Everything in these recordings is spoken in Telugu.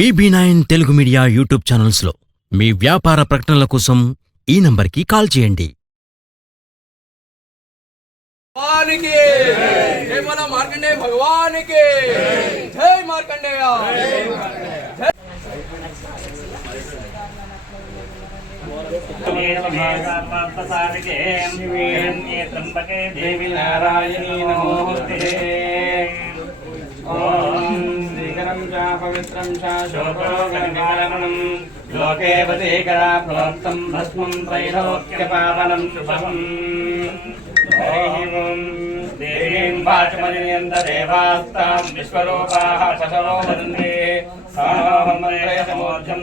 BB nine Telugu media YouTube ఛానల్స్లో మీ వ్యాపార ప్రకటనల కోసం ఈ నంబర్కి కాల్ చేయండి. భగవానికి! జై మన మార్కండేయ భగవానికి జై మార్కండేయ త్రంబకే దేవి నారాయణీ నమోస్తే ఓం శ్రీకరం చ పవిత్రం చ శోకోగణకారణం లోకే వదేకరా ప్రోక్తం భస్మం త్రైలోక్యపావనం శుభం. హరి ఓం దేవీం వాచమజయంత దేవాస్తాం విశ్వరూపాः పశవో వదంతే సాహం మంత్రయతమోర్జం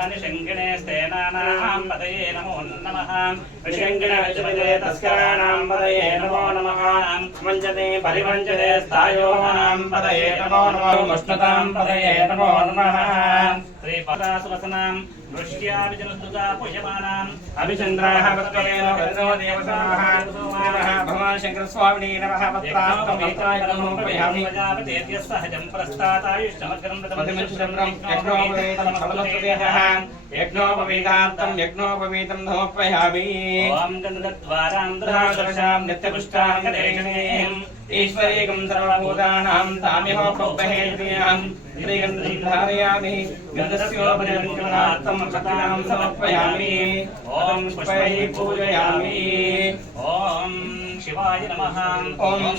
నమో హిరణ్యబాహవే సేనాన్యదిశాయ పదయే నమో నమః. పుష్ణేశనే గిరిచరాయ పులుంచానాం పదయే నమో నమః భగవాయాని శంకిణే స్తేనానాం పదయే నమో నమః విశంకిణ విజయే తస్కరాణాం పదయే నమో నమః మంజతే పరిమంజతే స్థాయోనాం పదయే నమో నమః ముష్ణతాం పదయే నమో నమః శ్రీ పదాసువసనాం దృష్ట్యా విజనస్తుగా పుష్యమానాం అభిచంద్రాः వత్కవేన వదనో దేవతాः నమః భగవాన్ శంకర స్వామినే ओम सर्वभूतानां नम प्रभहेत्यहं धारयामि शक्तिनां समर्पयामि। ॐ पुष्पैः पूजयामि। ॐ शिवाय नमः। ॐ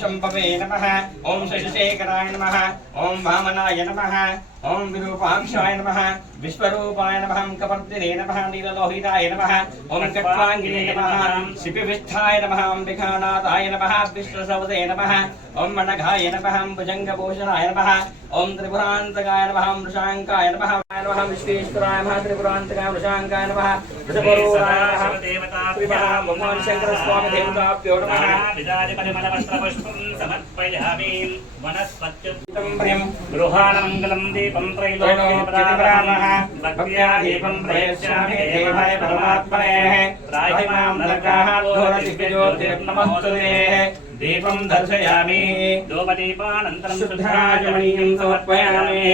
नमः। ॐ शशिशेखराय नमः। ॐ वामनाय नमः। ओम विरूपाक्षाय नमः विश्वरूपाय नमः कपर्दिने नमः नीललोहिताय नमः ओम कट्वाङ्गिने नमः शिपिविष्ठाय नमः अम्बिकानाथाय नमः विश्वसवदे नमः ओम मणघाय नमः भुजङ्गभूषणाय नमः ओम त्रिपुरान्तकाय नमः मृषाङ्काय नमः नमः विश्वेश्वराय नमः त्रिपुरान्तकाय मृषाङ्काय नमः वृषभरूपाय नमः देवताभ्यः भगवान् स्वामी देवताप्यो नमः। विदारि परिमलवस्त्रपुष्पं समर्पयामि वनस्पत्युत्तम्भ्यं गृहाणमङ्गलं देव दीपं त्रैलोक्यपदामः भक्त्या दीपं प्रयच्छामि देवाय परमात्मने। राहि माँ नरकाः लोकदिव्यज्योतिर्नमस्तुते दीपं दर्शयामि। धूपदीपानन्तरं शुद्धाजमणीयं समर्पयामि।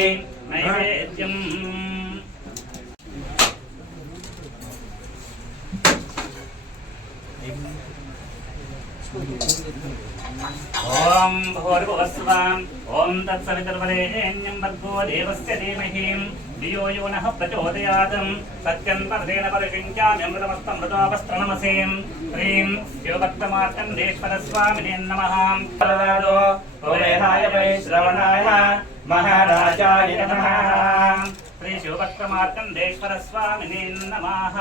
नैवेद्यम्। ॐ भोर्भुवस्वाम् ఓం తత్సవితుర్వరేణ్యం భర్గో దేవస్య ధీమహి. ధియో యో నః ప్రచోదయాత్. సత్యం పరదేన పరిశించామ్యమృతమస్తమృతోపస్త్రణమసే హ్రీం శివభక్తమార్కండేశ్వర స్వామినే నమః. ఓరేహాయ వైశ్రవణాయ మహారాజాయ నమః. శ్రీ శివభక్తమార్కండేశ్వర స్వామినే నమః.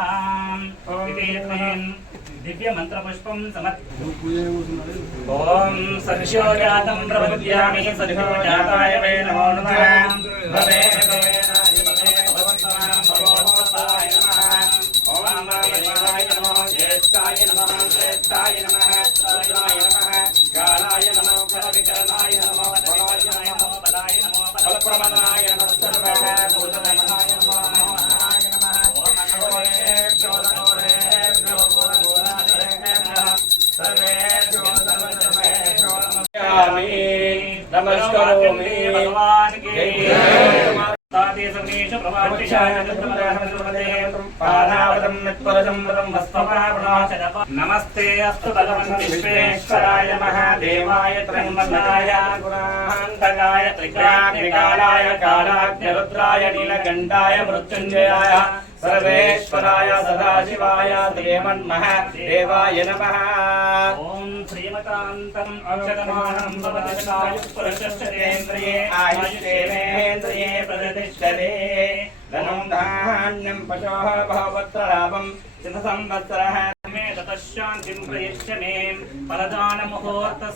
దివ్య మంత్ర పుష్పం ఓం సర్షోజాతం ప్రపద్యామి సర్షోజాతాయ వే నమో నమః నమస్తే అస్తు భగవన్ విశ్వేశ్వరాయ మహాదేవాయ త్రంబకాయ గుణాంతకాయ త్రికాగ్నికాలాయ కాలాగ్నిరుద్రాయ నీలకంఠాయ మృత్యుంజయాయ सर्वेश्वराय सदाशिवाय श्रीमन्मः देवाय नमः। ॐ श्रीमतान्तम् अक्षतमानम् भवदशायुपुरशस्येन्द्रिये आयुष्येन्द्रिये प्रतिष्ठते। धनम् धान्यम् पशोः भवत्र लाभम् चितसंवत्सरः मे ततः शान्तिम् प्रयच्छ मे फलदानमुहूर्तः